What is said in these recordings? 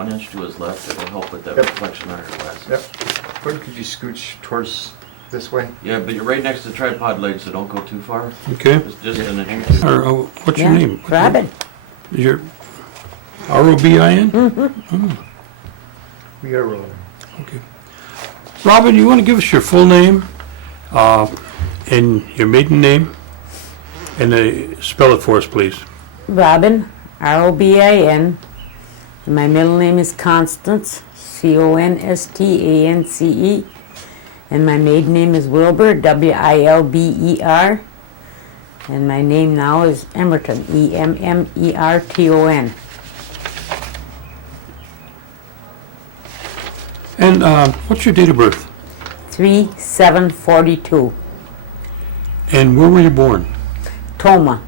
1 inch to his left. It'll help with that Yep. reflection on your glasses. Yep. Could you scooch towards this way? Yeah, but you're right next to the tripod leg, so don't go too far. Okay. Just an inch or two. Or, what's your name? Robin. Is your R-O-B-I-N? We are rolling. Okay. Robin, you want to give us your full name, and your maiden name, and spell it for us, please. Robin, R-O-B-I-N. My middle name is Constance, C-O-N-S-T-A-N-C-E. And my maiden name is Wilber, W-I-L-B-E-R. And my name now is Emmerton, E-M-M-E-R-T-O-N. And what's your date of birth? 3/7/42. And where were you born? Toma.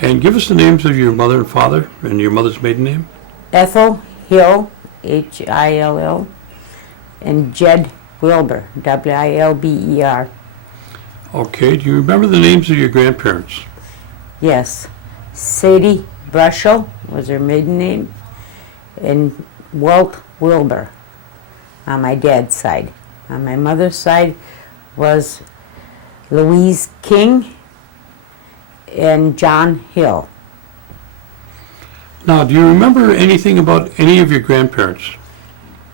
And give us the names of your mother and father, and your mother's maiden name. Ethel Hill, H-I-L-L. And Jed Wilber, W-I-L-B-E-R. Okay, do you remember the names of your grandparents? Yes. Sadie Brushel was her maiden name. And Walt Wilber on my dad's side. On my mother's side was Louise King and John Hill. Now, do you remember anything about any of your grandparents?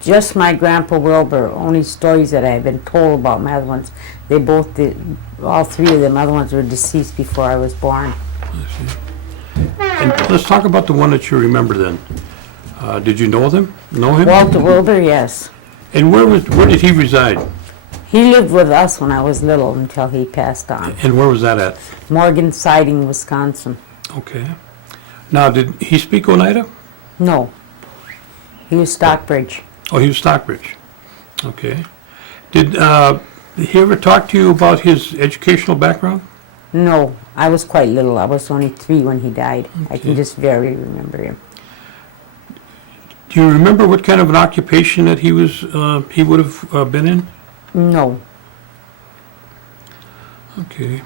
Just my grandpa Wilber, only stories that I've been told about my other ones. They both did, all three of them other ones were deceased before I was born. And let's talk about the one that you remember then. Did you know him? Walter Wilber, yes. And where did he reside? He lived with us when I was little until he passed on. And where was that at? Morgan Siding, Wisconsin. Okay. Now, did he speak Oneida? No. He was Stockbridge. Oh, he was Stockbridge. Okay. Did he ever talk to you about his educational background? No, I was quite little. I was only 3 when he died. I Okay. can just barely remember him. Do you remember what kind of an occupation that he would have been in? No. Okay.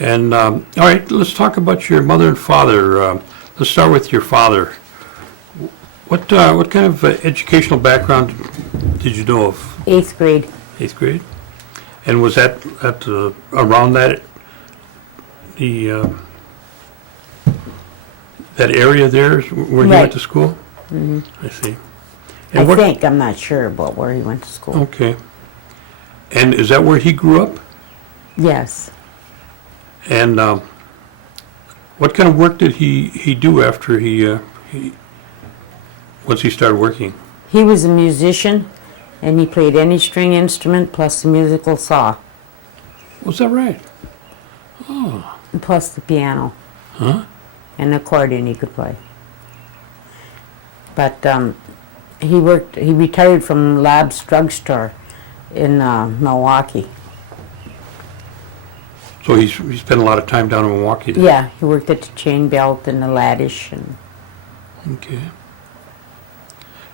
And all right, let's talk about your mother and father. Let's start with your father. What kind of educational background did you know of? 8th grade. 8th grade. And was that at around that that area there where he Right. went to school? Hmm. I see. I think. I'm not sure about where he went to school. Okay. And is that where he grew up? Yes. And what kind of work did he do after once he started working? He was a musician, and he played any string instrument plus the musical saw, Was that right? and plus the piano. Huh? And the accordion he could play. But he retired from Lab's drugstore in Milwaukee. So he spent a lot of time down in Milwaukee then? Yeah, he worked at the Chain Belt and the Laddish. And Okay.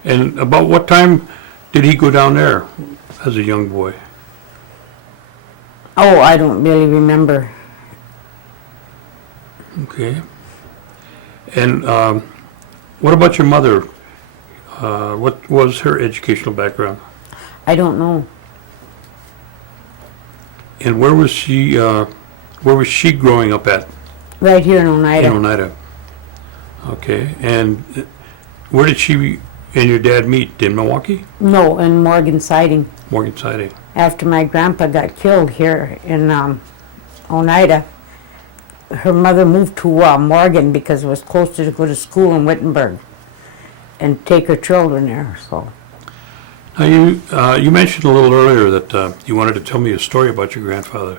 And about what time did he go down there as a young boy? oh, I don't really remember. Okay. And what about your mother? What was her educational background? I don't know. And where was she growing up at? Right here in Oneida. In Oneida. Okay. And where did she and your dad meet? In Milwaukee? No, in Morgan Siding. Morgan Siding. After my grandpa got killed here in Oneida, her mother moved to Morgan because it was closer to go to school in Wittenberg and take her children there. So Now you mentioned a little earlier that you wanted to tell me a story about your grandfather.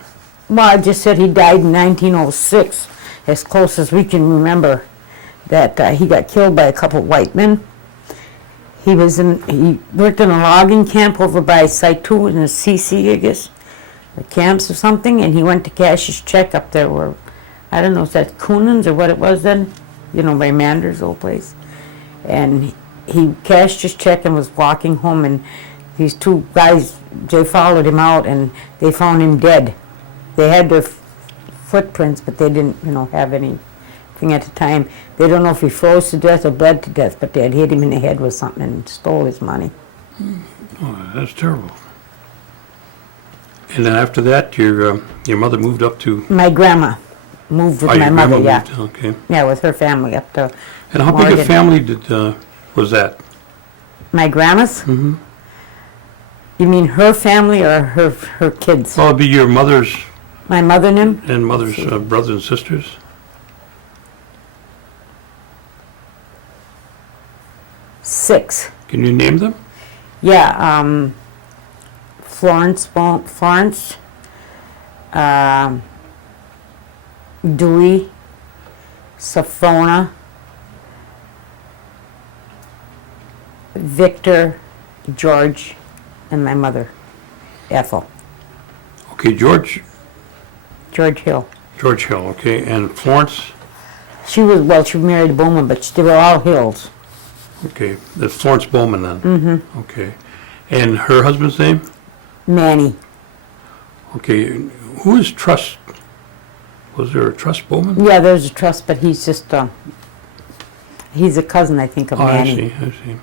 well, I just said he died in 1906, as close as we can remember. That he got killed by a couple of white men. He worked in a logging camp over by Site 2 in the CC, I guess, the camps or something, and he went to cash his check up there where, I don't know if that's Coonan's or what it was then, by Mander's old place. And he cashed his check and was walking home, and these 2 guys, they followed him out, and they found him dead. They had their footprints, but they didn't, have any thing at the time. They don't know if he froze to death or bled to death, but they had hit him in the head with something and stole his money. Oh, that's terrible. And then after that, your mother moved up to... My grandma moved with Oh, my your mother, grandma yeah. moved, okay. Yeah, with her family up to And how big a Morgan. family was that? My grandma's? Mm-hmm. You mean her family or her kids? Well, it'd be your mother's My mother and him? and mother's brothers and sisters. 6. Can you name them? Yeah, Florence, Dewey, Sophona, Victor, George, and my mother, Ethel. Okay, George Hill. Hill, okay, and Florence, She married a Bowman, but they were all Hills. okay, that's Florence Bowman then. Mm-hmm. Okay, and her husband's name? Manny. Okay, who is Trust? Was there a Trust Bowman? Yeah, there's a trust, but he's just, he's a cousin, I think, of Oh, Manny. I see.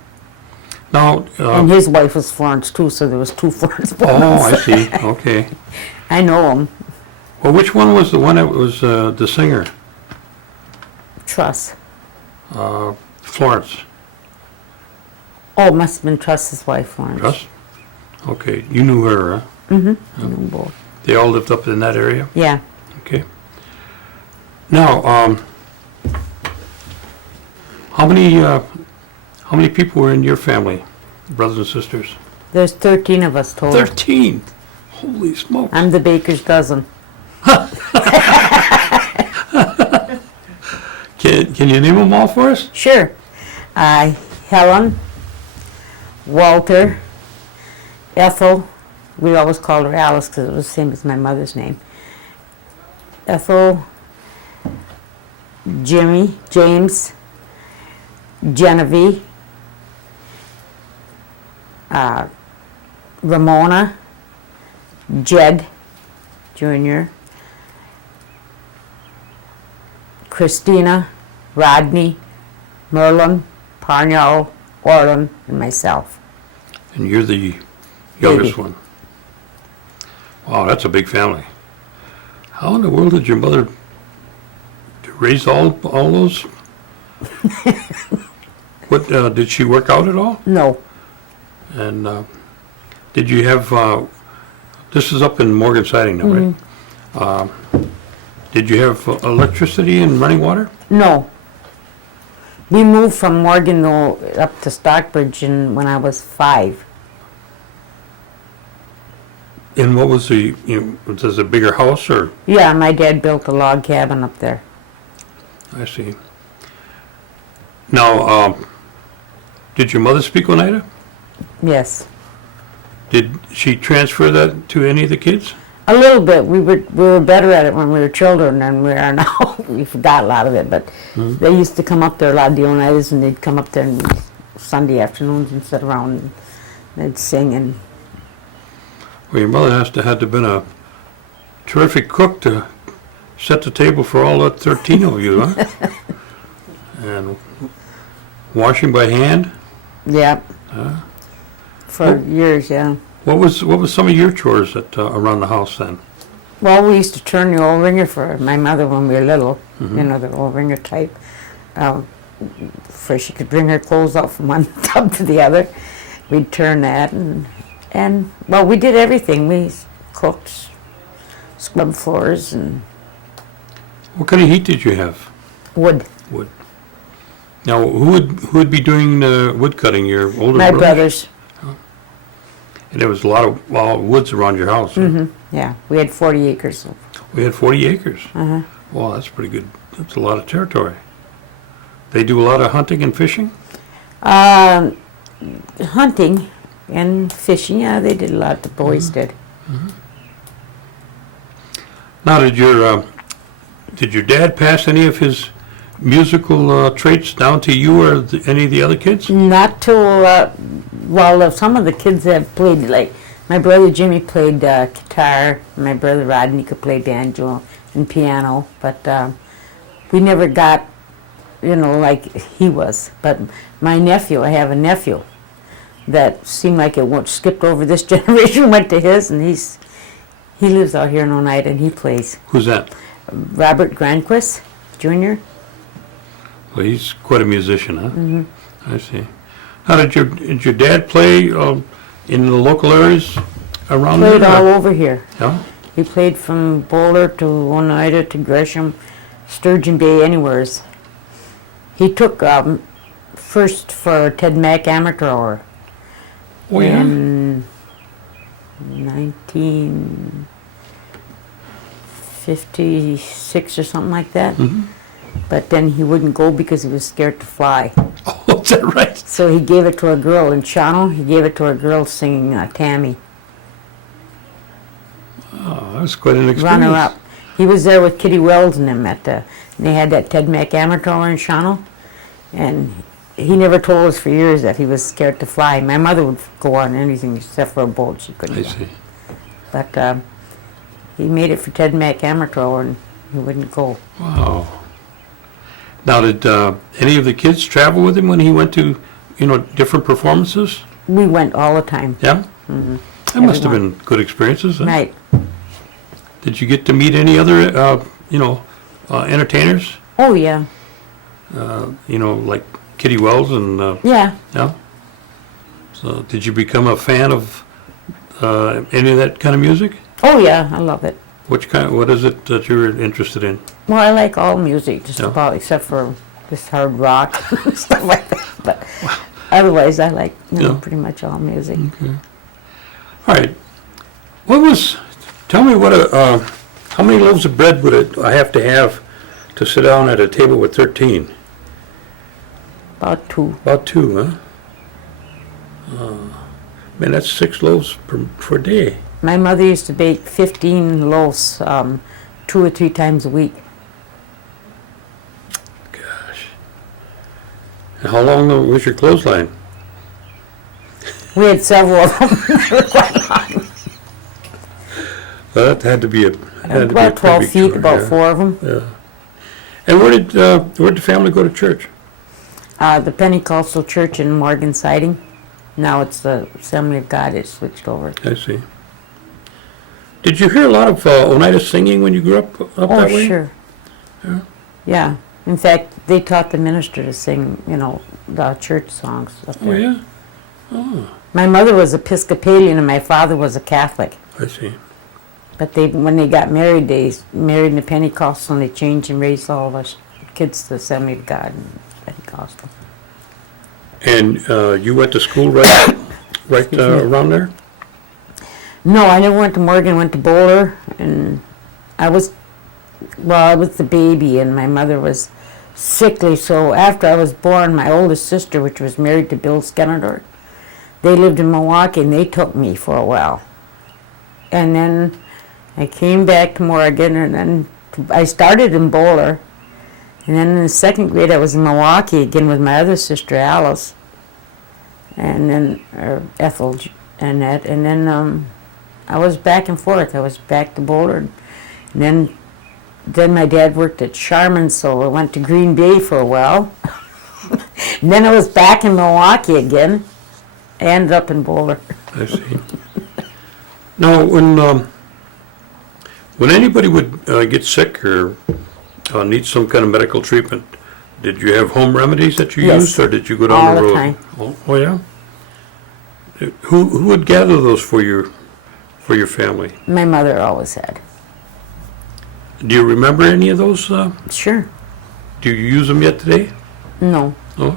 Now, And his wife was Florence too, so there was 2 Florence oh, Bowmans. I see, okay. I know him. Well, which one was the one that was the singer? Truss. Florence. Oh, it must have been Truss's wife, Florence. Trust? Okay, you knew her, huh? I know both. They all lived up in that area? Yeah. Okay. Now, how many people were in your family, brothers and sisters? There's 13 of us total. 13. Holy smokes. I'm the baker's dozen. Can you name them all for us? Sure. Helen, Walter, Ethel. We always called her Alice because it was the same as my mother's name. Ethel, Jimmy, James, Genevieve, Ramona, Jed Jr., Christina, Rodney, Merlin, Parnell, Orland, and myself. And you're the youngest Baby. one. Wow, that's a big family. How in the world did your mother raise all those? What did she work out at all? No, And did you have? This is up in Morgan Siding now, right? Did you have electricity and running water? no. We moved from Morgan though up to Stockbridge when I was 5. And what was the? Was this a bigger house or? Yeah, my dad built a log cabin up there. I see. Now, did your mother speak Oneida? Yes, Did she transfer that to any of the kids? a little bit. We were better at it when we were children than we are now. We forgot a lot of it, but they used to come up there, a lot of the Oneidas, and they'd come up there on Sunday afternoons and sit around and they'd sing. And Well, your mother had to have been a terrific cook to set the table for all that 13 of you, huh? And washing by hand. yeah, for years, yeah. What was some of your chores around the house then? Well, we used to turn the old ringer for my mother when we were little, you know, the old ringer type, for she could bring her clothes out from one tub to the other. We'd turn that, and well, we did everything. We cooked, scrubbed floors, and What kind of heat did you have? wood. Wood. Now, who would be doing wood cutting? Your older My brothers? brothers, And there was a lot of woods around your house. Huh? yeah, we had 40 acres. We had 40 acres. Uh-huh. Wow, that's pretty good. That's a lot of territory. They do a lot of hunting and fishing? Hunting and fishing, yeah, they did a lot. The boys did. Now, did your dad pass any of his musical traits down to you or any of the other kids? Not till, some of the kids have played, like, my brother Jimmy played guitar, my brother Rodney could play banjo and piano, but we never got like he was. But my nephew, I have a nephew that seemed like it skipped over this generation, went to his, and he lives out here in Oneida, and he plays. Who's that? Robert Granquist Jr. Well, he's quite a musician, huh? Mm-hmm. I see. Now, did your dad play in the local areas around Played there? all over here. Yeah? He played from Boulder to Oneida to Gresham, Sturgeon Bay, anywheres. He took first for Ted Mack Amateur Hour Oh, yeah? in 1956 or something like that. Mm-hmm. But then he wouldn't go because he was scared to fly. Oh, is that right? So he gave it to a girl in Channel. He gave it to a girl singing Tammy. Oh, that's quite an experience. Runner up. He was there with Kitty Wells and them and they had that Ted Mack Amateur Hour in Channel, and he never told us for years that he was scared to fly. My mother would go on anything except for a boat. She couldn't I go. see. But he made it for Ted Mack Amateur Hour, and he wouldn't go. Wow. Now, did any of the kids travel with him when he went to, different performances? We went all the time. Yeah? Mm-hmm. That must have been good experiences. Huh? Right. Did you get to meet any other, entertainers? Oh, yeah. Like Kitty Wells and, Yeah. yeah? So, did you become a fan of any of that kind of music? Oh, yeah. I love it. What is it that you're interested in? Well, I like all music, just Yeah. about, except for this hard rock and stuff like that. But otherwise, I like Yeah. pretty much all music. Okay. All right. Tell me how many loaves of bread would I have to sit down at a table with 13? About 2. About 2, huh? Man, that's 6 loaves per day. My mother used to bake 15 loaves 2 or 3 times a week. Gosh. And how long was your clothesline? We had several of them. They were quite long. Well, that had to be a About 12 big feet, chore, about yeah. 4 of them. Yeah. And where'd the family go to church? The Pentecostal church in Morgan Siding. Now it's the Assembly of God. It switched over. I see. Did you hear a lot of Oneida singing when you grew up Oh, that way? sure. Yeah. Yeah. In fact, they taught the minister to sing, the church songs up Oh, there. yeah? Oh, My mother was Episcopalian and my father was a Catholic. I see. But when they got married, they married in the Pentecostal, and they changed and raised all of us kids to the Assembly of God and Pentecostal. And you went to school right around there? No, I never went to Morgan. Went to Boulder, and I was the baby, and my mother was sickly. So after I was born, my oldest sister, which was married to Bill Skenador, they lived in Milwaukee, and they took me for a while. And then I came back to Morgan, and then I started in Boulder. And then in the 2nd grade, I was in Milwaukee again with my other sister, Alice, and then Ethel, Annette. And then I was back and forth. I was back to Boulder. And then my dad worked at Charmin, so I went to Green Bay for a while. And then I was back in Milwaukee again. I ended up in Boulder. I see. Now, when anybody would get sick or need some kind of medical treatment, did you have home remedies that you Yes. used, or did you go down All the the road? time. Oh, yeah? Who would gather those for your family? My mother always had. Do you remember any of those? Sure. Do you use them yet today? No. No?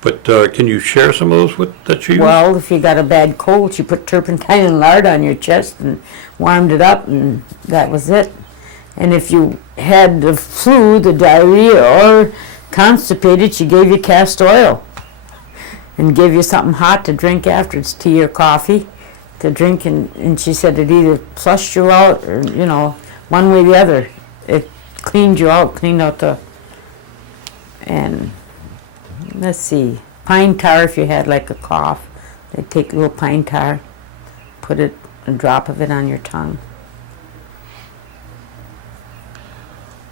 But can you share some of those that you use? Well, if you got a bad cold, you put turpentine and lard on your chest and warmed it up, and that was it. And if you had the flu, the diarrhea, or constipated, she gave you cast oil and gave you something hot to drink afterwards, tea or coffee, to drink. And she said it either flushed you out or, one way or the other. It cleaned you out, cleaned out and let's see, pine tar if you had like a cough. They take a little pine tar, put a drop of it on your tongue.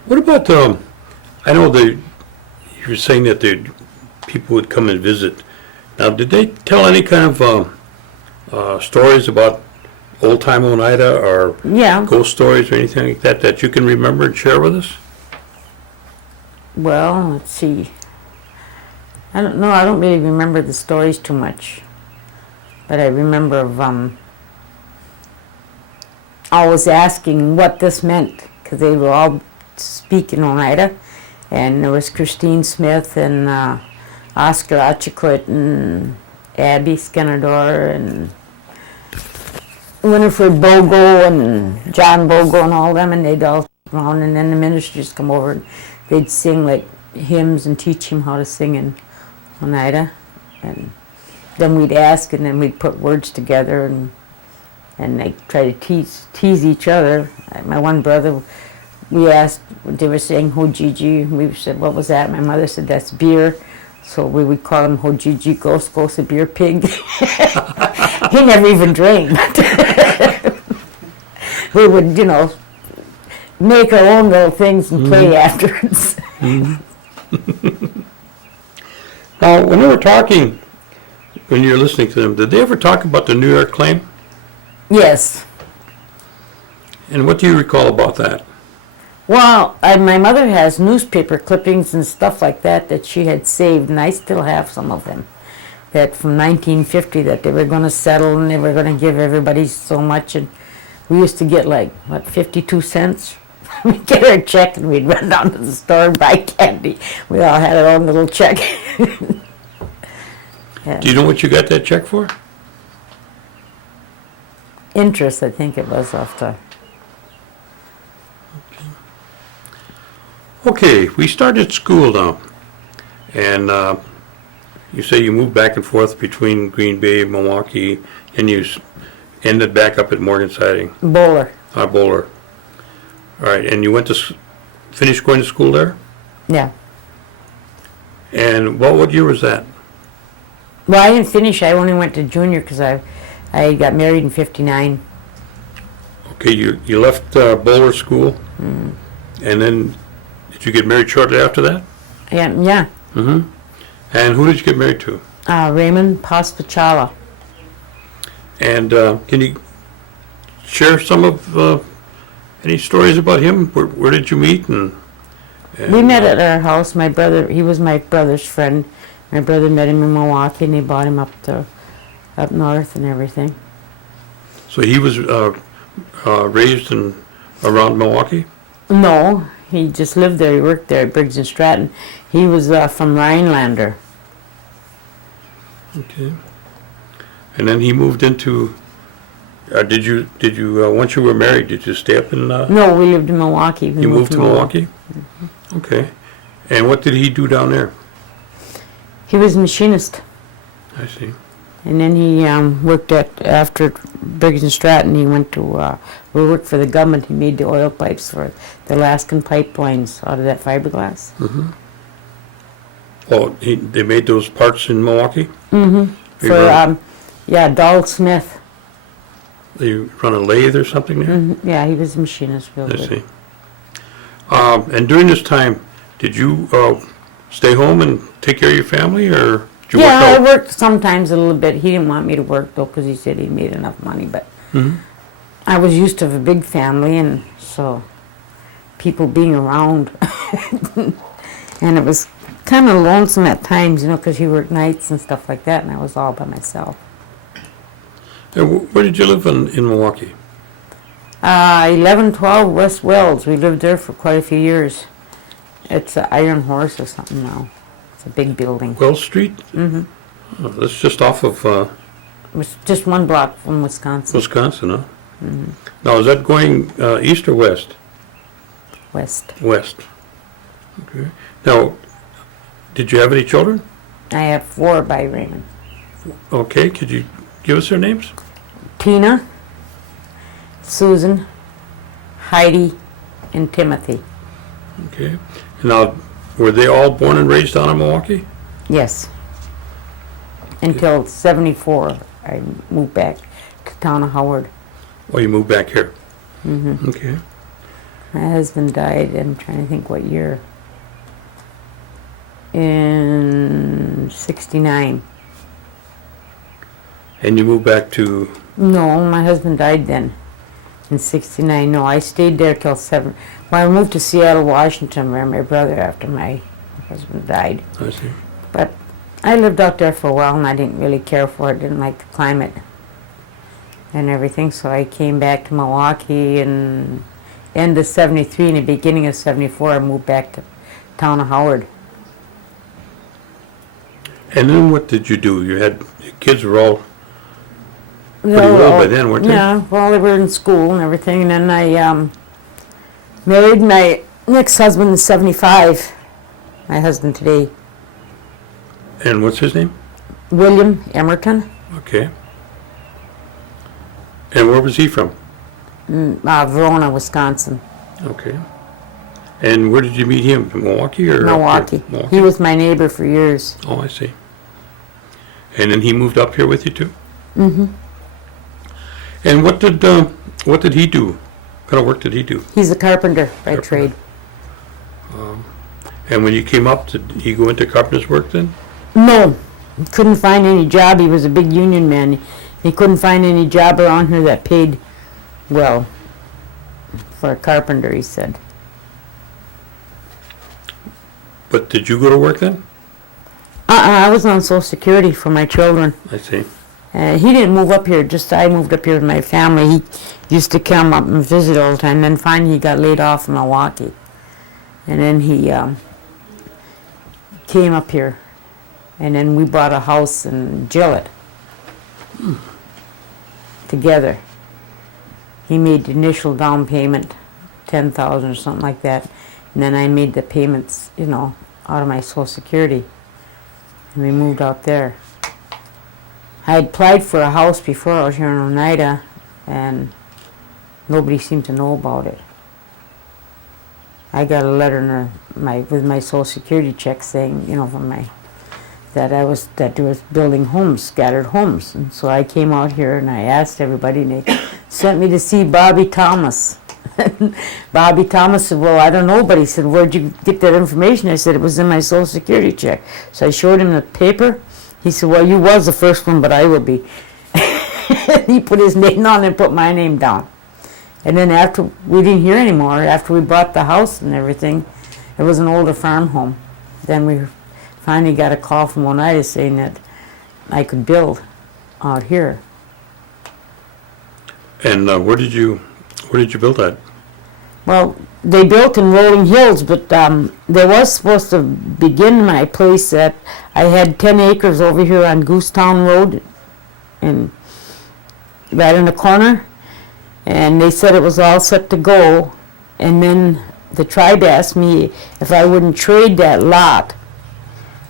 What about I know you were saying that people would come and visit. Now, did they tell any kind of stories about old-time Oneida or Yeah, ghost stories or anything like that that you can remember and share with us? well, let's see. I don't know, I don't really remember the stories too much. But I remember of always asking what this meant, because they were all speaking Oneida. And there was Christine Smith and Oscar Achicot and Abby Skenador and Winifred Bogo and John Bogo and all them, and they'd all come around, and then the ministers come over and they'd sing like hymns and teach him how to sing in Oneida. And then we'd ask, and then we'd put words together, and they try to tease each other. My one brother, we asked, they were saying Hojiji, and we said, what was that? My mother said, that's beer. So we would call him Hojiji Ghost, a beer pig. He never even drank. We would, make our own little things and play afterwards. Now, when they were talking, when you were listening to them, did they ever talk about the New York claim? Yes. And what do you recall about that? Well, my mother has newspaper clippings and stuff like that she had saved, and I still have some of them. That from 1950, that they were going to settle and they were going to give everybody so much, and we used to get 52 cents. We'd get our check and we'd run down to the store and buy candy. We all had our own little check. Yeah. Do you know what you got that check for? Interest, I think it was off the. Okay, we started school now, and you say you moved back and forth between Green Bay, Milwaukee, and you ended back up at Morgan Siding. Bowler. Bowler. All right, and you went to finish going to school there? Yeah. And what year was that? Well, I didn't finish. I only went to junior because I got married in '59. Okay, you left Bowler School, and then did you get married shortly after that? Yeah. Mm-hmm. And who did you get married to? Raymond Paspachala. And can you share some of any stories about him? Where did you meet? And We met at our house. My brother, he was my brother's friend. My brother met him in Milwaukee, and they brought him up north and everything. So he was raised around Milwaukee? No, he just lived there. He worked there at Briggs and Stratton. He was from Rhinelander. Okay. And then he moved into. Did you once you were married? Did you stay up in? No, we lived in Milwaukee. We You moved to Milwaukee. Mm-hmm. Okay. And what did he do down there? He was a machinist. I see. And then he worked after Briggs and Stratton, he went to, worked for the government. He made the oil pipes for the Alaskan pipelines out of that fiberglass. Mm-hmm. Oh, they made those parts in Milwaukee? Mm-hmm. For, Dahl Smith. They run a lathe or something there? Mm-hmm. Yeah, he was a machinist. Real I good. see. And during this time, did you stay home and take care of your family, or did you work I out? worked sometimes a little bit. He didn't want me to work, though, because he said he made enough money. But Mm-hmm. I was used to a big family, and so people being around. And it was kind of lonesome at times, because he worked nights and stuff like that, and I was all by myself. And where did you live in Milwaukee? 1112 West Wells. We lived there for quite a few years. It's an Iron Horse or something now. It's a big building. Wells Street? Mm-hmm. Oh, that's just off of It was just one block from Wisconsin. Wisconsin, huh? Mm-hmm. Now, is that going east or west? West. West. Okay. Now, did you have any children? I have 4 by Raymond. Okay, could you give us their names? Tina, Susan, Heidi, and Timothy. Okay. Now, were they all born and raised down in Milwaukee? Yes. Until '74, I moved back to town of Howard. Or you moved back here? Mm-hmm. Okay. My husband died, I'm trying to think what year. in 69. And you moved back to, No, my husband died then in 69. No, I stayed there till 7. Well, I moved to Seattle, Washington, where my brother after my husband died. I see. But I lived out there for a while and I didn't really care for it, didn't like the climate and everything. So I came back to Milwaukee and end of 73 and the beginning of 74 I moved back to town of Howard. And then what did you do? Your kids were all pretty well by then, weren't they? Yeah, well, they were in school and everything. And then I married my next husband in 75, my husband today, And what's his name? William Emmerton, Okay. And where was he from? Verona, Wisconsin. Okay. And where did you meet him? In Milwaukee or? Milwaukee. Milwaukee. He was my neighbor for years. Oh, I see. And then he moved up here with you too? Mm-hmm. And what did he do? What kind of work did he do? He's a carpenter by Carpenter. trade. And when you came up, did he go into carpenter's work then? No, he couldn't find any job. He was a big union man. He couldn't find any job around here that paid well for a carpenter, he said. But did you go to work then? I was on Social Security for my children. I see. He didn't move up here, just I moved up here with my family. He used to come up and visit all the time. Then finally he got laid off in Milwaukee. And then he came up here. And then we bought a house in Gillett together. He made the initial down payment, $10,000 or something like that. And then I made the payments, out of my Social Security. And we moved out there. I had applied for a house before I was here in Oneida, and nobody seemed to know about it. I got a letter with my Social Security check saying, that there was building homes, scattered homes. And so I came out here and I asked everybody, and they sent me to see Bobby Thomas. Bobby Thomas said, well, I don't know, but he said, where'd you get that information? I said, it was in my Social Security check. So I showed him the paper. He said, well, you was the first one, but I will be. He put his name on and put my name down. And then after, we didn't hear anymore. After we bought the house and everything, it was an older farm home. Then we finally got a call from Oneida saying that I could build out here. And where did you build at? Well, they built in Rolling Hills, but they was supposed to begin my place at, I had 10 acres over here on Goosetown Road, and right in the corner, and they said it was all set to go, and then the tribe asked me if I wouldn't trade that lot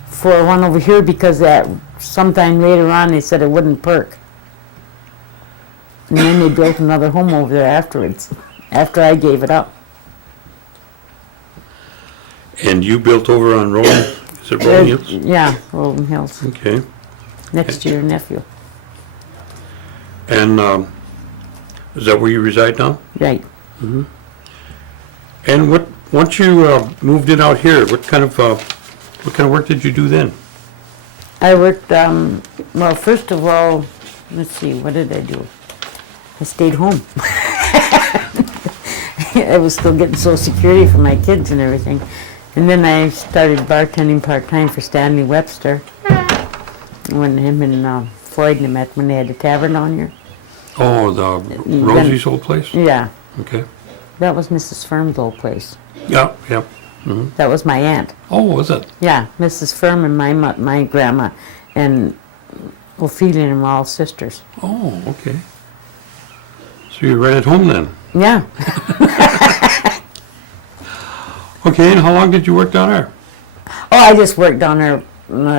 for one over here, because that sometime later on they said it wouldn't perk. And then they built another home over there afterwards, after I gave it up. And you built over on Rolling, is it Rolling Hills? Yeah, Rolling Hills, Okay. next to your nephew. And is that where you reside now? Right. And once you moved in out here, what kind of work did you do then? I worked, well, first of all, let's see, what did I do? I stayed home. I was still getting Social Security for my kids and everything. And then I started bartending part-time for Stanley Webster, when him and Floyd and met when they had the tavern down here. Oh, the Rosie's old place? Yeah, Okay. that was Mrs. Firm's old place. Yeah. That was my aunt. Oh, was it? Yeah, Mrs. Firm and my grandma and Ophelia and them were all sisters. Oh, okay. So you're right at home then? Yeah. Okay, and how long did you work down there? Oh, I just worked down there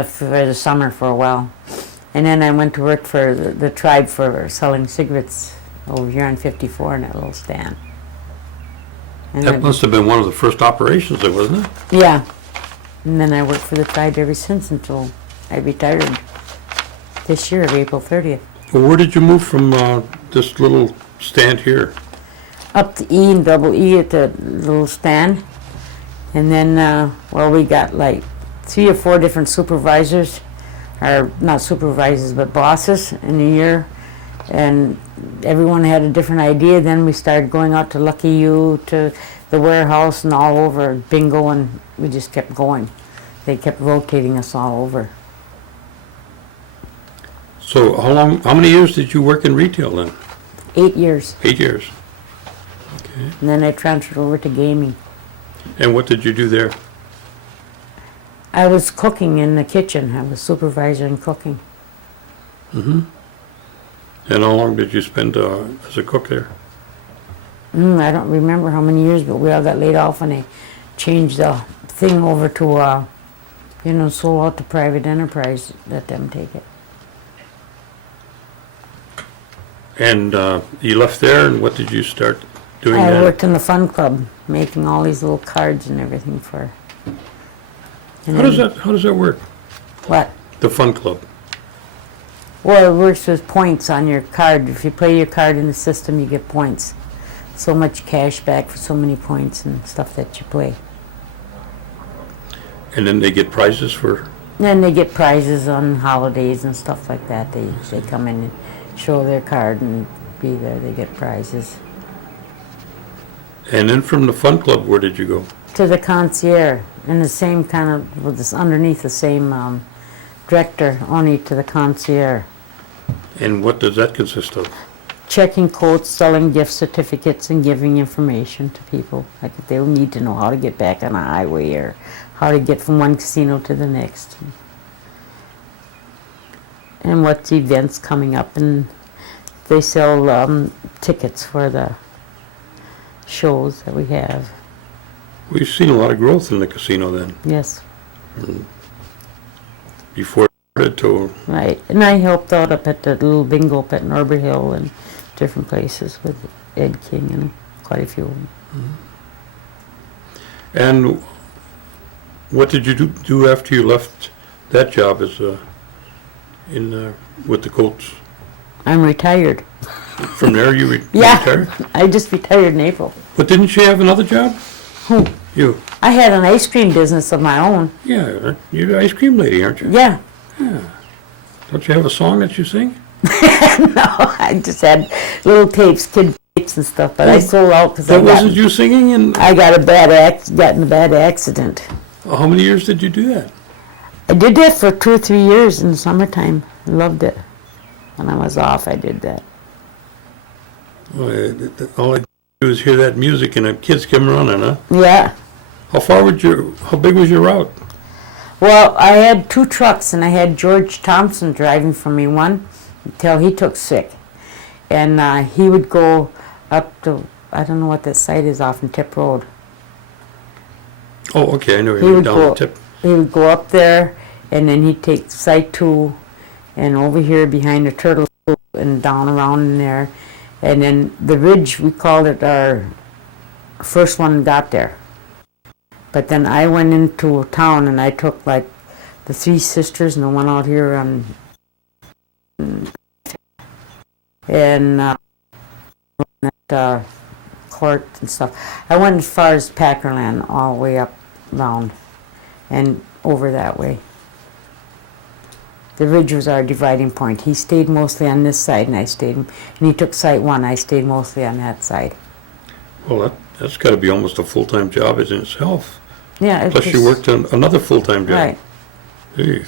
for the summer for a while. And then I went to work for the tribe for selling cigarettes over here on 54 in that little stand. And That then, must have been one of the first operations there, wasn't it? yeah. And then I worked for the tribe ever since until I retired this year, April 30th. Well, where did you move from this little stand here? Up to E and double E at the little stand. And then, well, we got like 3 or 4 different supervisors, or not supervisors, but bosses in a year. And everyone had a different idea. Then we started going out to Lucky You, to the warehouse, and all over, bingo, and we just kept going. They kept rotating us all over. So how many years did you work in retail then? 8 years. 8 years. Okay. And then I transferred over to gaming. And what did you do there? I was cooking in the kitchen. I was supervisor in cooking. Mm-hmm. And how long did you spend as a cook there? I don't remember how many years, but we all got laid off when they changed the thing over to, sold out to private enterprise, let them take it. And you left there, and what did you start doing I then? worked in the fun club, making all these little cards and everything for. And How then- does that work? What? The fun club. Well, it works with points on your card. If you play your card in the system, you get points. So much cash back for so many points and stuff that you play. And then they get prizes for. Then they get prizes on holidays and stuff like that. They come in and show their card and be there. They get prizes. And then from the fun club, where did you go? To the concierge, in the same kind of, with this underneath the same director, only to the concierge. And what does that consist of? Checking quotes, selling gift certificates, and giving information to people. Like if they need to know how to get back on a highway or how to get from one casino to the next. And what's events coming up. And they sell tickets for the shows that we have. We've seen a lot of growth in the casino then. Yes, Before it started to. right. And I helped out up at the little bingo up at Norbert Hill and different places with Ed King and quite a few of them. And what did you do after you left that job as with the Colts? I'm retired. From there you Yeah. retired? I just retired in April. But didn't you have another job? Who? You. I had an ice cream business of my own. Yeah, you're the ice cream lady, aren't you? Yeah. Don't you have a song that you sing? No, I just had little tapes, kid tapes and stuff, but I sold out because That wasn't you singing? And I got got in a bad accident. how many years did you do that? I did that for 2 or 3 years in the summertime. I loved it. When I was off, I did that. Well, all I do is hear that music and the kids come running, huh? Yeah. How big was your route? Well, I had 2 trucks, and I had George Thompson driving for me one until he took sick. And he would go up to, I don't know what that site is off in Tip Road. Oh, okay, I know He you're would down go, the tip. he would go up there, and then he'd take site 2, and over here behind the turtle Soup and down around in there. And then the ridge, we called it our first one got there. But then I went into town and I took like the 3 sisters and the one out here on, and at Court and stuff. I went as far as Packerland, all the way up round and over that way. The ridge was our dividing point. He stayed mostly on this side and and he took site 1. I stayed mostly on that side. Well, that's got to be almost a full-time job in itself. Yeah. Plus you worked on another full-time job. Right. Jeez.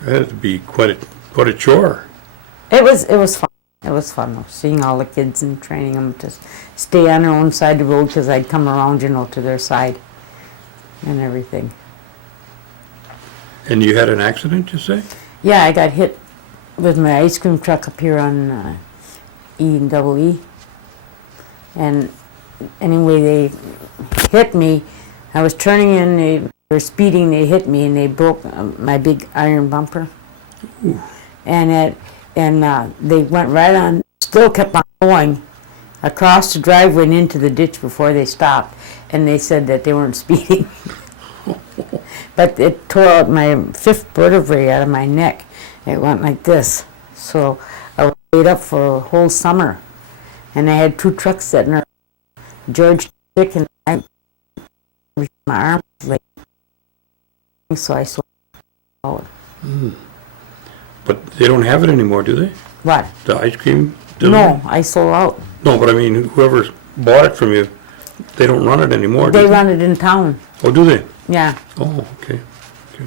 That had to be quite a chore. It was fun. It was fun though, seeing all the kids and training them to stay on their own side of the road because I'd come around, to their side and everything. And you had an accident, you say? Yeah, I got hit with my ice cream truck up here on E. And anyway, they hit me. I was turning in, they were speeding, they hit me, and they broke my big iron bumper. Ooh. And they went right on, still kept on going across the driveway and into the ditch before they stopped. And they said that they weren't speeding. But it tore out my 5th vertebrae out of my neck. It went like this. So I was laid up for a whole summer. And I had 2 trucks sitting there. George sick and my arm was late. so I sold it. But they don't have it anymore, do they? What? The ice cream? No, I sold out. No, but I mean, whoever bought it from you, they don't run it anymore, do They they? run it in town. Oh, do they? Yeah. Oh, okay. Okay.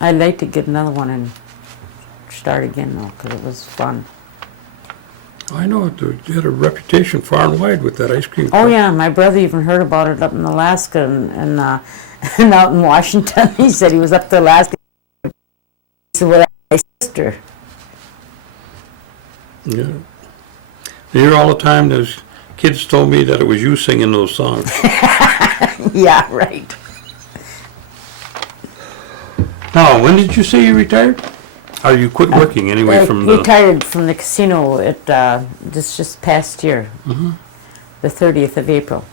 I'd like to get another one and start again though, because it was fun. I know, you had a reputation far and wide with that ice cream. Oh truck. yeah, my brother even heard about it up in Alaska and and out in Washington. He said he was up to Alaska. He said, well, that's my sister. Yeah. Here all the time, those kids told me that it was you singing those songs. Yeah, right. Now, when did you say you retired? Or you quit working anyway I from the... retired from the casino at just past year, the 30th of April.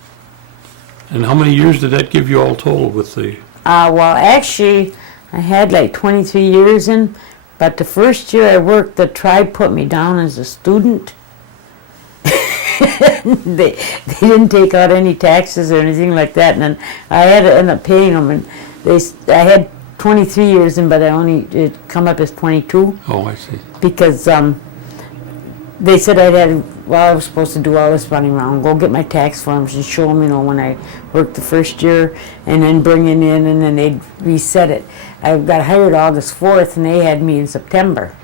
And how many years did that give you all total with the... Well, actually, I had like 23 years in, but the first year I worked, the tribe put me down as a student. They didn't take out any taxes or anything like that, and then I had to end up paying them. And I had 23 years in, but it come up as 22 Oh, I see. because they said I was supposed to do all this running around, go get my tax forms and show them, when I worked the first year, and then bring it in, and then they'd reset it. I got hired August 4th, and they had me in September,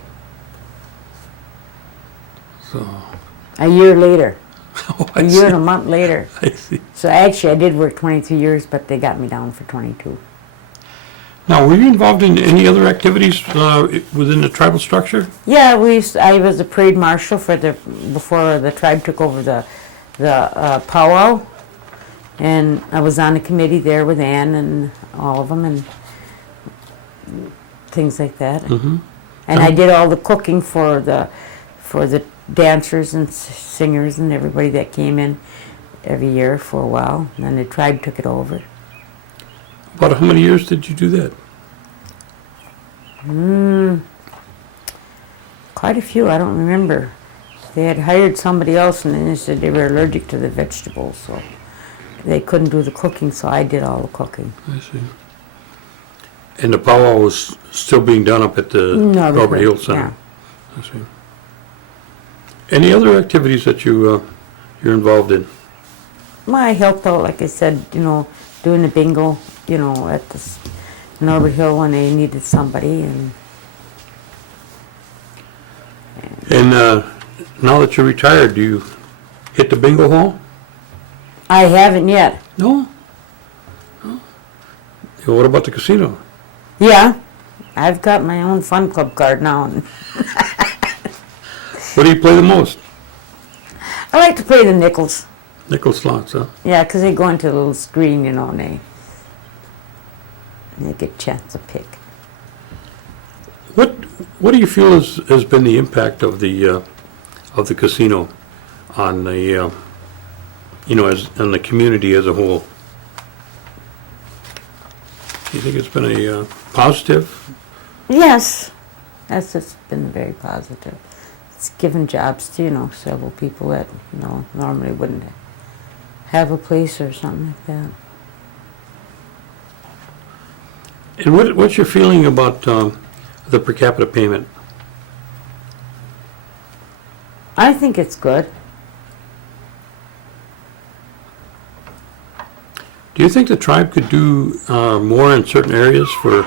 So... a year later, Oh, I a see. year and a month later. I see. So actually, I did work 23 years, but they got me down for 22. Now, were you involved in any other activities within the tribal structure? Yeah, I was a parade marshal before the tribe took over the powwow, and I was on the committee there with Ann and all of them and things like that. Mm-hmm. And I did all the cooking for the dancers and singers and everybody that came in every year for a while. And then the tribe took it over. About how many years did you do that? Quite a few, I don't remember. They had hired somebody else, and then they said they were allergic to the vegetables, so they couldn't do the cooking, so I did all the cooking. I see. And the powwow was still being done up at the No, Robert Hill Center? yeah. I see. Any other activities that you're involved in? Well, I helped out, like I said, doing the bingo, at the Norbert Hill when they needed somebody, And now that you're retired, do you hit the bingo hall? I haven't yet. No? No? Yeah, what about the casino? Yeah, I've got my own fun club card now, and What do you play the most? I like to play the nickels. Nickel slots, huh? Yeah, 'cause they go into a little screen, and they get a chance to pick. What do you feel has been the impact of the casino on the on the community as a whole? Do you think it's been a positive? Yes, it's been very positive. It's given jobs to, several people that, normally wouldn't have a place or something like that. And what's your feeling about the per capita payment? I think it's good. Do you think the tribe could do more in certain areas for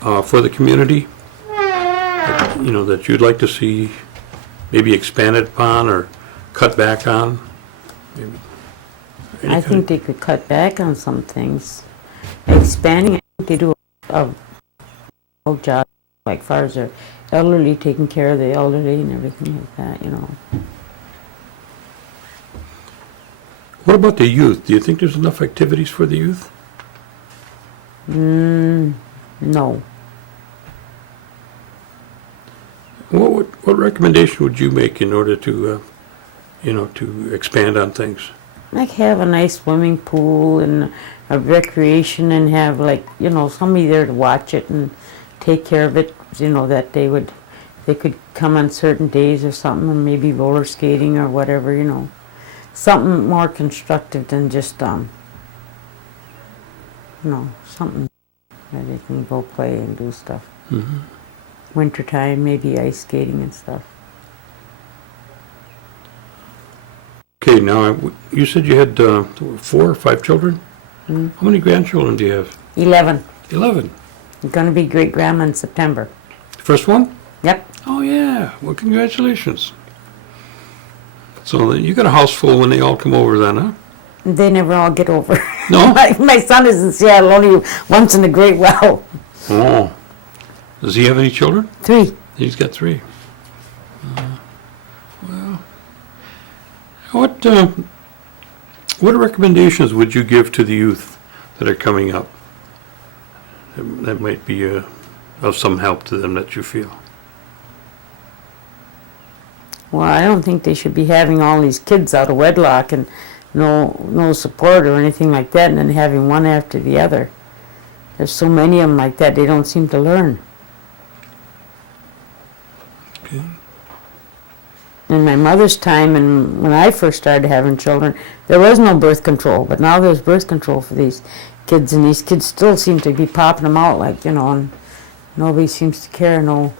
the community? That you'd like to see maybe expanded upon or cut back on? Maybe any I kind think they could cut back on some things. Expanding, I think they do a whole job, like far as the elderly, taking care of the elderly and everything like that, What about the youth? Do you think there's enough activities for the youth? No. What recommendation would you make in order to, to expand on things? Like have a nice swimming pool and a recreation and have somebody there to watch it and take care of it, that they could come on certain days or something, and maybe roller skating or whatever, something more constructive than just, something where they can go play and do stuff. Mhm. Wintertime, maybe ice skating and stuff. Okay, now, you said you had 4 or 5 children? Mm. How many grandchildren do you have? 11. 11. I'm gonna be great-grandma in September. First one? Yep. Oh, yeah. Well, congratulations. So you got a house full when they all come over then, huh? They never all get over. No? My son is in Seattle only once in a great while. Oh. Does he have any children? 3. He's got 3. Well, what recommendations would you give to the youth that are coming up that might be of some help to them that you feel? Well, I don't think they should be having all these kids out of wedlock and no support or anything like that, and then having one after the other. There's so many of them like that, they don't seem to learn. Okay. In my mother's time, and when I first started having children, there was no birth control, but now there's birth control for these kids, and these kids still seem to be popping them out, like, and nobody seems to care, no.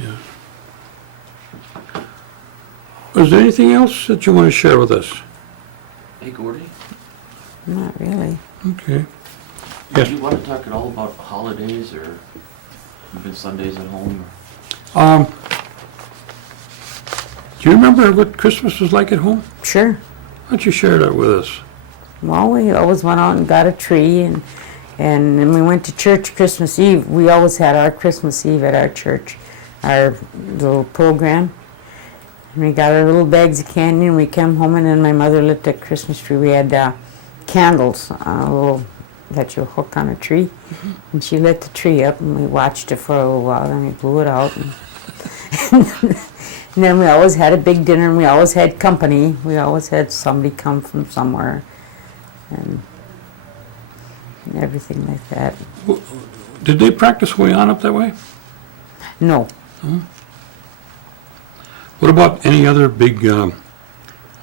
Yeah. Is there anything else that you want to share with us? Hey, Gordy, Not really. Okay. do Yes. you want to talk at all about holidays or even Sundays at home? Do you remember what Christmas was like at home? Sure. Why don't you share that with us? Well, we always went out and got a tree, and then we went to church Christmas Eve. We always had our Christmas Eve at our church, our little program. And we got our little bags of candy, and we came home, and then my mother lit the Christmas tree. We had candles, little that you hook on a tree, and she lit the tree up, and we watched it for a little while, then we blew it out. And then we always had a big dinner, and we always had company. We always had somebody come from somewhere, and everything like that. Did they practice going on up that way? No, What about any other big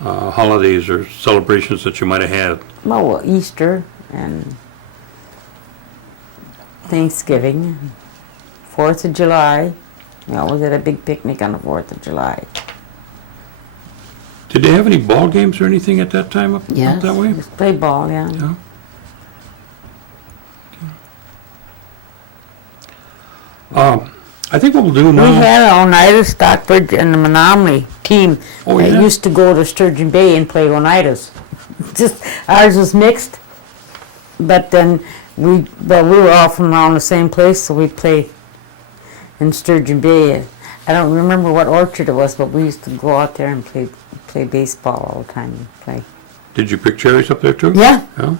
holidays or celebrations that you might have had? well, Easter and Thanksgiving, 4th of July. We always had a big picnic on the 4th of July. Did they have any ball games or anything at that time up that way? Just play ball, yeah. Yeah. I think what we'll do now. We had an Oneida, Stockbridge, and the Menominee team Oh, that yeah? used to go to Sturgeon Bay and play Oneidas. Just ours was mixed, but then we were all from around the same place, so we'd play in Sturgeon Bay. I don't remember what orchard it was, but we used to go out there and play baseball all the time. And play. Did you pick cherries up there too? Yeah, Yeah.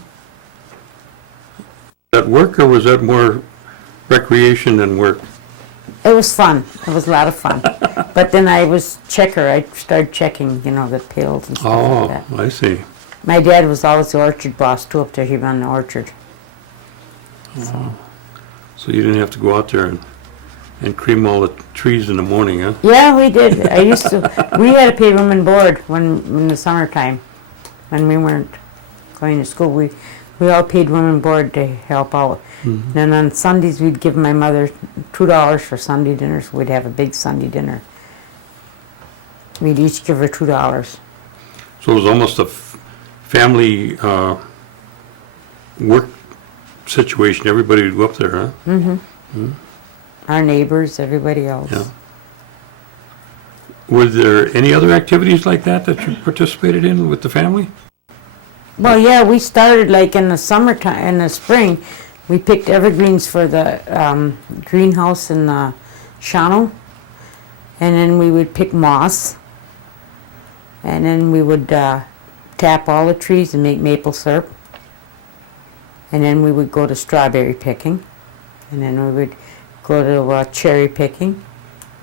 Was that work or was that more recreation than work? it was fun. It was a lot of fun. But then I was checker. I started checking, the pails and stuff Oh, like that. I see. My dad was always the orchard boss too up there. He ran the orchard. So you didn't have to go out there and cream all the trees in the morning, huh? Yeah, we did. I used to. We had to pay room and board when in the summertime, when we weren't going to school. We all paid room and board to help out. Mhm. Then on Sundays we'd give my mother $2 for Sunday dinner. So we'd have a big Sunday dinner. We'd each give her $2. So it was almost a family work situation. Everybody would go up there, huh? Mm-hmm. Our neighbors, everybody else. Yeah. Were there any other activities like that you participated in with the family? Well, yeah, we started like in the summertime, in the spring. We picked evergreens for the greenhouse in the Shawano, and then we would pick moss, and then we would tap all the trees and make maple syrup, and then we would go to strawberry picking, and then we would go to cherry picking,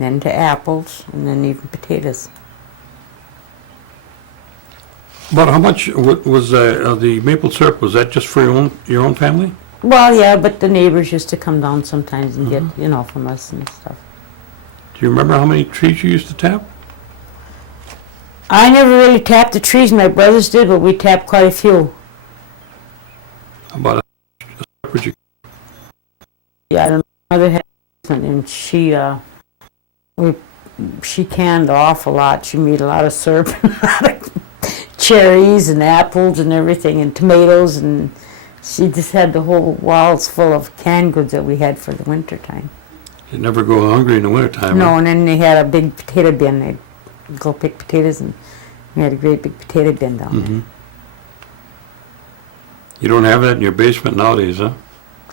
then to apples, and then even potatoes. But how much was the maple syrup? Was that just for your own family? Well, yeah, but the neighbors used to come down sometimes and get, from us and stuff. Do you remember how many trees you used to tap? I never really tapped the trees. My brothers did, but we tapped quite a few. About would you? Yeah, I don't know. Mother had and she canned an awful lot. She made a lot of syrup, a lot of cherries and apples and everything, and tomatoes, and she just had the whole walls full of canned goods that we had for the winter time. You never go hungry in the wintertime. No, Huh? and then they had a big potato bin. They'd go pick potatoes, and we had a great big potato bin down there. You don't have that in your basement nowadays, huh?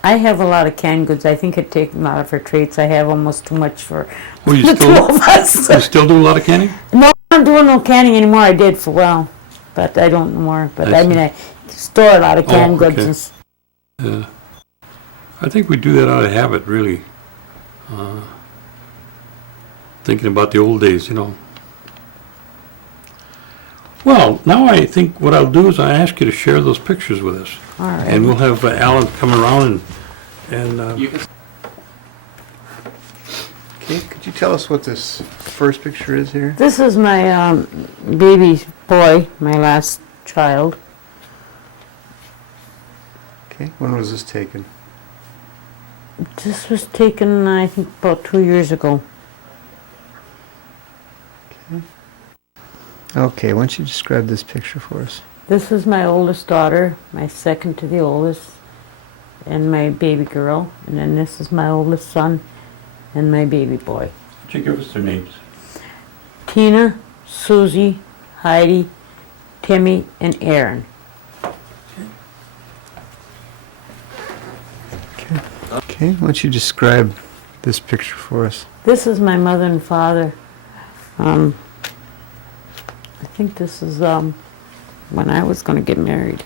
I have a lot of canned goods. I think I'd take a lot of her traits. I have almost too much for Oh, you the two still of us. you still do a lot of canning? No, I'm not doing no canning anymore. I did for a while, but I don't anymore. But I I mean, see. I store a lot of canned goods. okay. And Yeah. I think we do that out of habit, really. Thinking about the old days, you know. Well, now I think what I'll do is I ask you to share those pictures with us. all right. And we'll have Alan come around and You can Okay, could you tell us what this first picture is here? This is my baby boy, my last child. Okay, when was this taken? This was taken, I think, about 2 years ago. Okay, why don't you describe this picture for us? This is my oldest daughter, my second to the oldest, and my baby girl. And then this is my oldest son and my baby boy. would you give us their names? Tina, Susie, Heidi, Timmy, and Aaron. Okay, why don't you describe this picture for us? This is my mother and father. I think this is when I was going to get married.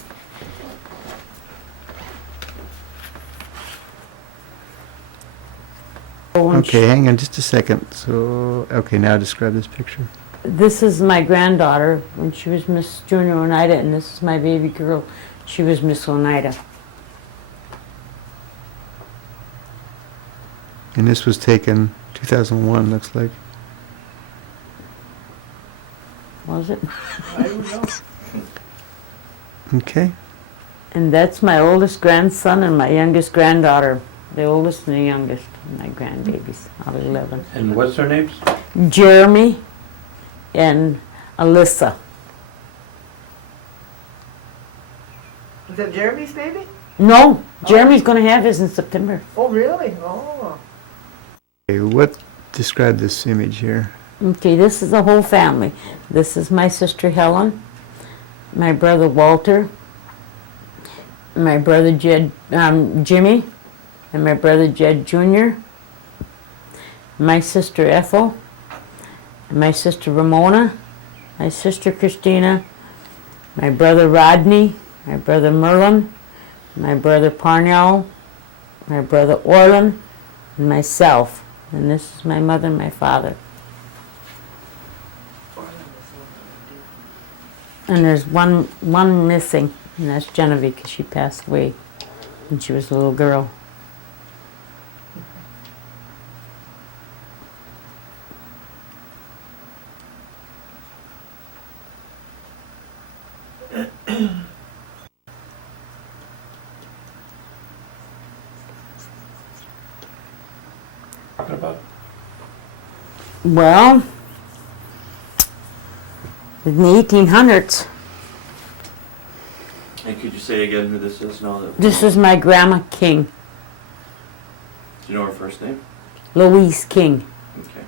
Okay, hang on just a second. So, okay, now describe this picture. This is my granddaughter when she was Miss Junior Oneida, and this is my baby girl. She was Miss Oneida. And this was taken 2001, looks like. Was it? I don't know. Okay. And that's my oldest grandson and my youngest granddaughter. The oldest and the youngest, my grandbabies, out of 11. And what's their names? Jeremy and Alyssa. Was that Jeremy's baby? No, Jeremy's going to have his in September. Oh, really? Oh. Okay, what describe this image here? Okay, this is the whole family. This is my sister Helen, my brother Walter, my brother Jimmy, and my brother Jed Jr., my sister Ethel, my sister Ramona, my sister Christina, my brother Rodney, my brother Merlin, my brother Parnell, my brother Orlin, and myself. And this is my mother and my father. And there's one missing, and that's Genevieve, because she passed away when she was a little girl. Talking about? Well, in the 1800s, And could you say again who this is now? this is my grandma King, Do you know her first name? Louise King. Okay.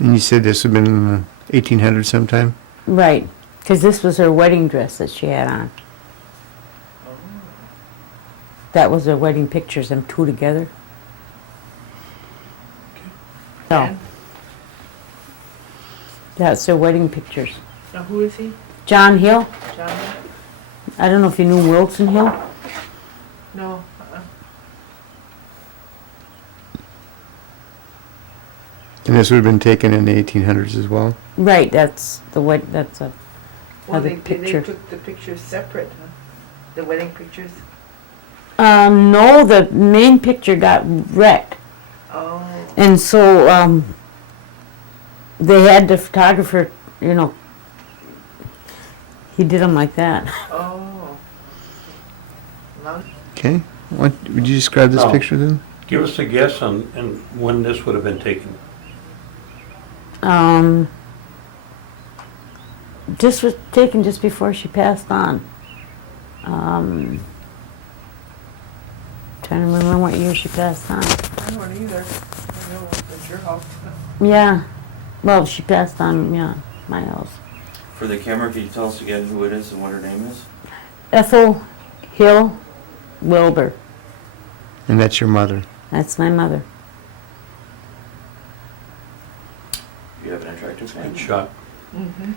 And you said this would have been in the 1800s sometime? Right, because this was her wedding dress that she had on. That was her wedding pictures, them two together. So, And that's their wedding pictures. now who is he? John Hill, John? I don't know if you knew Wilson Hill. No. And this would have been taken in the 1800s as well? Right, that's the wed. That's a Well, other they picture. took the pictures separate, huh? The wedding pictures? No, the main picture got wrecked, Oh. and so they had the photographer, he did them like that. Oh. long. Okay. What, would you describe this No. picture then? Give us a guess on when this would have been taken. This was taken just before she passed on. Trying to remember what year she passed on. I don't either. I know it's your house. Yeah, well, she passed on, yeah, my house. For the camera, can you tell us again who it is and what her name is? Ethel Hill Wilbur, And that's your mother. that's my mother. You have an attractive family. Good shot. Mm-hmm.